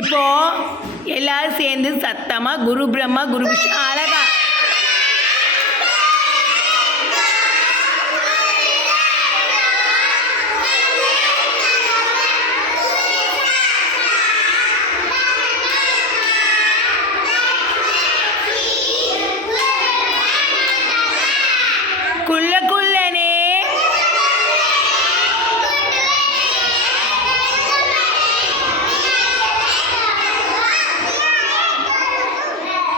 இப்போ எல்லாரும் சேர்ந்து சத்தமா குரு பிரம்மா குரு விஷ்ணு அழகா குள்ள குள்ளனே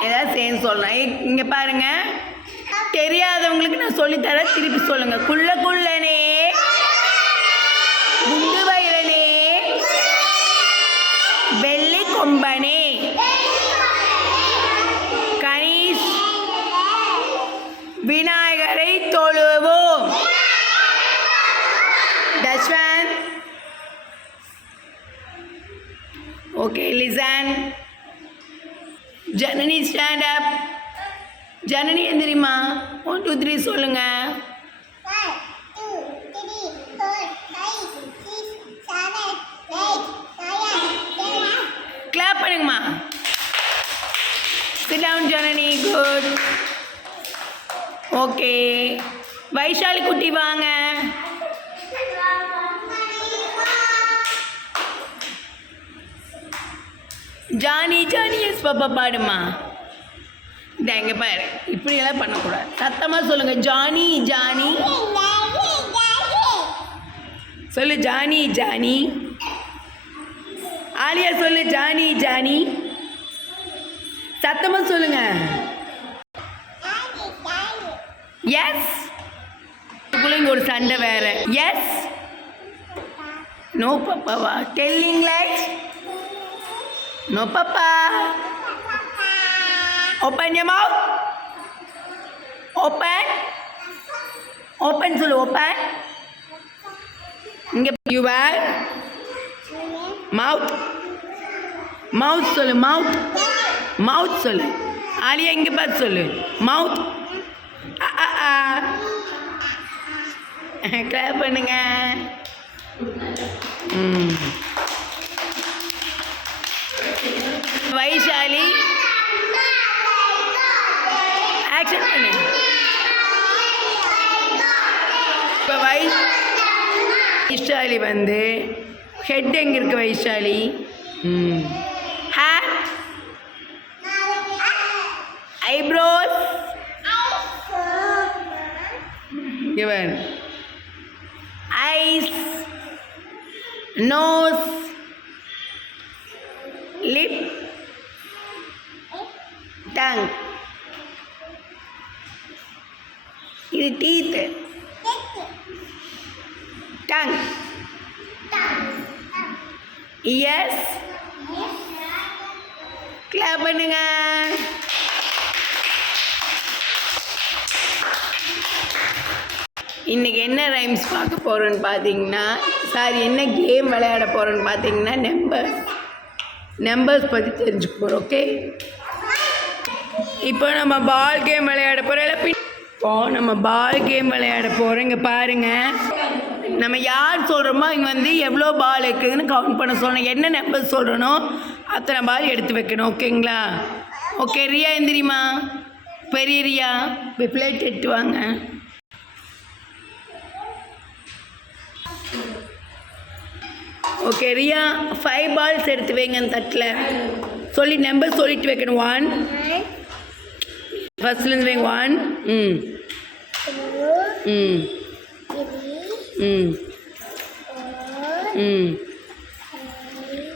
ஏதாவது சேர்ந்து சொல்லலாம். இங்க பாருங்க, தெரியாதவங்களுக்கு நான் சொல்லித்தரேன், திருப்பி சொல்லுங்க. குள்ள குள்ளனே குண்டு வயலனே வெள்ளி கொம்பனே கணேஷ் விநாயகரை தொழுவோம். Dashwanth okay, listen. Janani stand up. Janani எந்திரிமா. 1 2 3 சொல்லுங்க. 1 2 3 4 5 6 7 8 9 10. கிளாப் பண்ணுங்கம்மா. Sit down Janani. Good. Okay, Vaishali குட்டி வாங்க. ஜானி ஜானி எஸ் பாப்பா பாடுமா. இந்த எங்க பாரு, இப்படியெல்லாம் பண்ணக்கூடாது, சத்தமாக சொல்லுங்க. ஜானி ஜானி சொல்லு. Johnny Johnny. ஆலியா சொல்லு. ஜானி ஜானி சத்தமாக சொல்லுங்க. எஸ். இங்கே ஒரு சண்டை வேற. எஸ் நோ பாப்பாவா. Telling like no papa. Open your mouth. Open. Open சொல்லு. Open. இங்க your mouth. Mouth சொல்லு. Mouth. Mouth சொல்லு. ஆலியா இங்க பார்த்து சொல்லு. Mouth. கிளாப் பண்ணுங்க. வைஷாலி ஆக்ஷன் பண்ணு. இப்போ வைஷாலி வந்து ஹெட் எங்கே இருக்கு Vaishali? Hair, eyebrows, given eyes, nose, lip, tongue. இது teeth. tongue. ears. clap பண்ணுங்க. இன்றைக்கி என்ன ரைம்ஸ் பார்க்க போகிறோன்னு பார்த்தீங்கன்னா, என்ன கேம் விளையாட போகிறோன்னு பார்த்தீங்கன்னா, நம்பர்ஸ் பற்றி தெரிஞ்சுக்க போகிறோம். ஓகே, இப்போ நம்ம பால் கேம் விளையாட போகிறோம். இங்கே பாருங்கள், நம்ம யார் சொல்கிறோமோ இங்கே வந்து எவ்வளோ பால் இருக்குதுன்னு கவுண்ட் பண்ண சொல்லணும். என்ன நம்பர் சொல்கிறனோ அத்தனை பால் எடுத்து வைக்கணும். ஓகேங்களா? ஓகே, ரியா எந்திரிமா. பெரிய ரியா பிளேட் எடுத்து வாங்க. ஓகே ரியா, 5 பால்ஸ் எடுத்து வைங்க அந்த தட்டில். சொல்லி நம்பர் சொல்லிட்டு வைக்கணும். 1 ஃபர்ஸ்ட்லேருந்து வைங்க. 1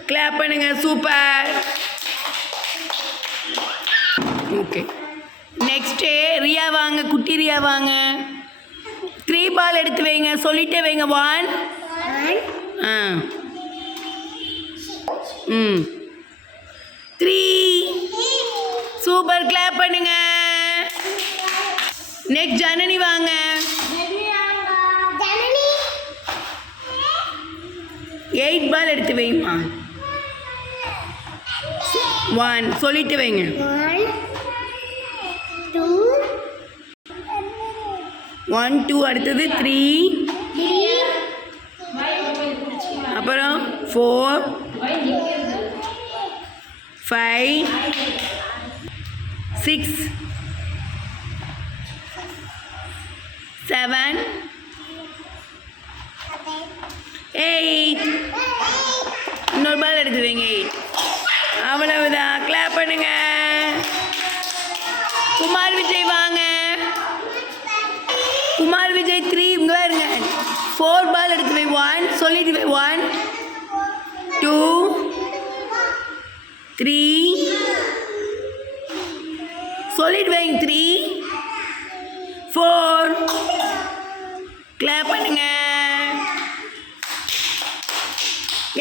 கிளாப் பண்ணுங்க. சூப்பர். ஓகே, நெக்ஸ்ட்டு ரியா வாங்க. குட்டி ரியா வாங்க. 3 பால் எடுத்து வைங்க. சொல்லிட்டே வைங்க. 1 3. சூப்பர். கிளாப் பண்ணுங்க. நெக்ஸ்ட் ஜனனி வாங்க. 8 பால் எடுத்து வைமா. 1 சொல்லிட்டு வைங்க. 1 2 அடுத்தது 3, அப்புறம் 4, 5 6 7 8 இன்னொரு பால் எடுத்து வைங்க 8 அவ்வளவுதான். கிளாப் பண்ணுங்க. குமார் விஜய் வாங்க. குமார் விஜய் 3 இங்கே பாருங்க 4 பால் எடுத்து வை 1 சொல்லிட்டு வை 1 2 3 சொல்லிட்டு வைங்க 3 4 கிளாப் பண்ணுங்க.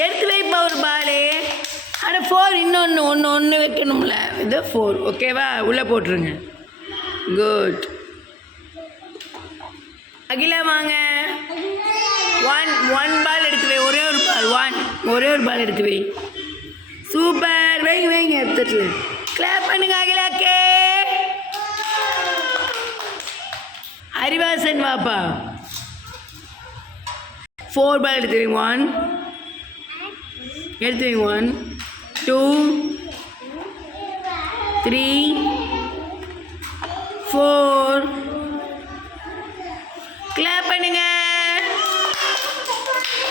எடுத்து வைப்பா ஒரு பால். ஆனால் 4 இன்னொன்று ஒன்று வைக்கணும்ல. இது 4 ஓகேவா? உள்ளே போட்டுருங்க. குட். அகிலா வாங்க. 1 பால் எடுத்து வை. ஒரே ஒரு பால் எடுத்து வை. சூப்பர். வைங்க எடுத்துட்டு கிளாப் பண்ணுங்க அகிலாக்கே. அறிவாசன் வாப்பா. 4 பால் எடுத்து வை. 1 எடுத்து வை. 1 2 3 4 கிளாப் பண்ணுங்க.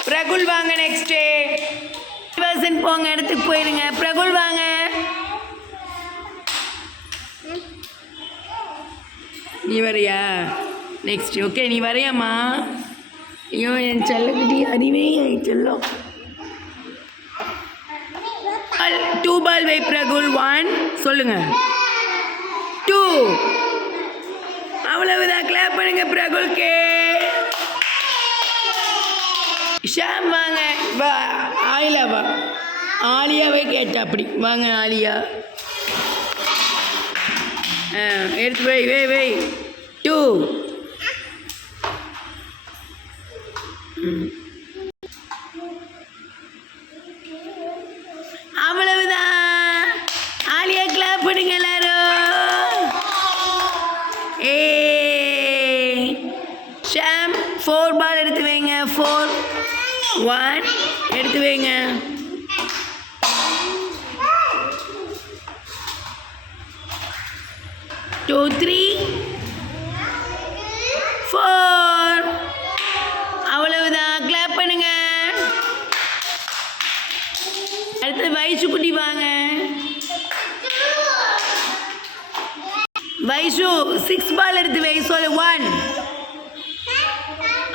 பிரகுல் வாங்க. நெக்ஸ்ட்டு அறிவாசன் போங்க. இடத்துக்கு போயிருங்க. பிரகுல் வாங்க. நீ வரையா? நெக்ஸ்ட் ஓகே நீ வரையாம்மா. ஐயோ என் செல்லக்குட்டி அறிவே என் செல்லம். 2 பால் வை பிரகுல். 1 சொல்லுங்க 2 அவ்வளவுதான். கிளாப் பண்ணுங்க பிரகுல்கே. ஷாம் வாங்க. வா ஆயிலா வா. ஆலியாவே கேட்டா அப்படி வாங்க ஆலியா. எடுத்து வை 2 அவ்வளவுதான். ஆலியா கிளாப் பண்ணுங்க எல்லாரும். ஷாம் 4 பால் எடுத்து வைங்க. 4 1 எடுத்து வைங்க. 2 3 4 அவ்வளவுதான். கிளாப் பண்ணுங்க. அடுத்து வைஷு குட்டி வாங்க. வைஷு 6 பால் எடுத்து வை. சொல்லு 1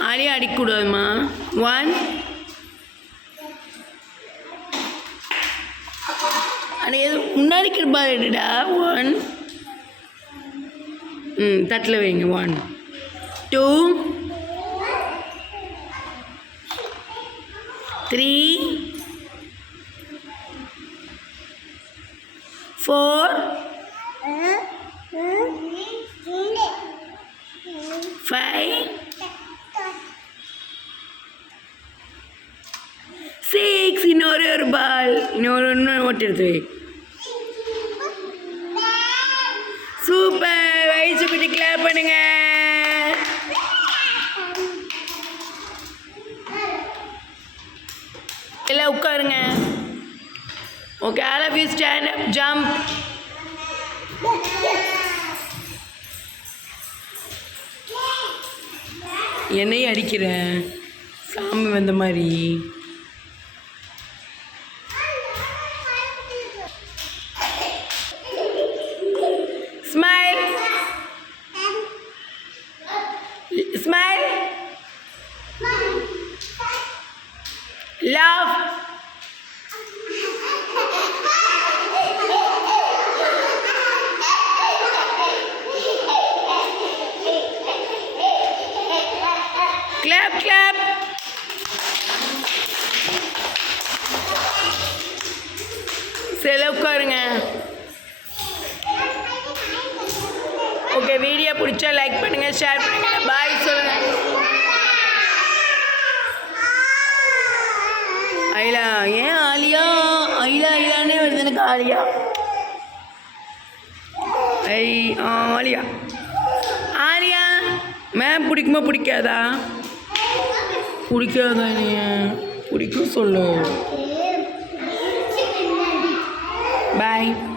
ஆலியா அடிக்கூடாதுமா. 1 ஆனால் எது முன்னாடி பால் எடுடா. 1 தட்டில் வைங்க. 1 2 3 4 5 6 இன்னொரு பால். இன்னொன்று ஓட்டு எடுத்து வை. சூப்பர். வயசு குட்டி கிளாப் பண்ணுங்க. எல்லாம் உட்காருங்க. Okay all of you stand up jump. என்னையும் அடிக்கிறேன் சாமி வந்த மாதிரி. Smile smile laugh. Clap, clap. உட்காருங்க. ஓகே வீடியோ பிடிச்சா லைக் பண்ணுங்க, ஷேர் பண்ணுங்க, பாய் சொல்லுங்க. ஐலா ஏன் ஆலியா ஐலானே வருது எனக்கு. ஆலியா ஆலியா ஆலியா மேம் பிடிக்குமா பிடிக்காதா? பிடிக்காதா? நீ பிடிக்கும் சொல்லு. பாய். பாய்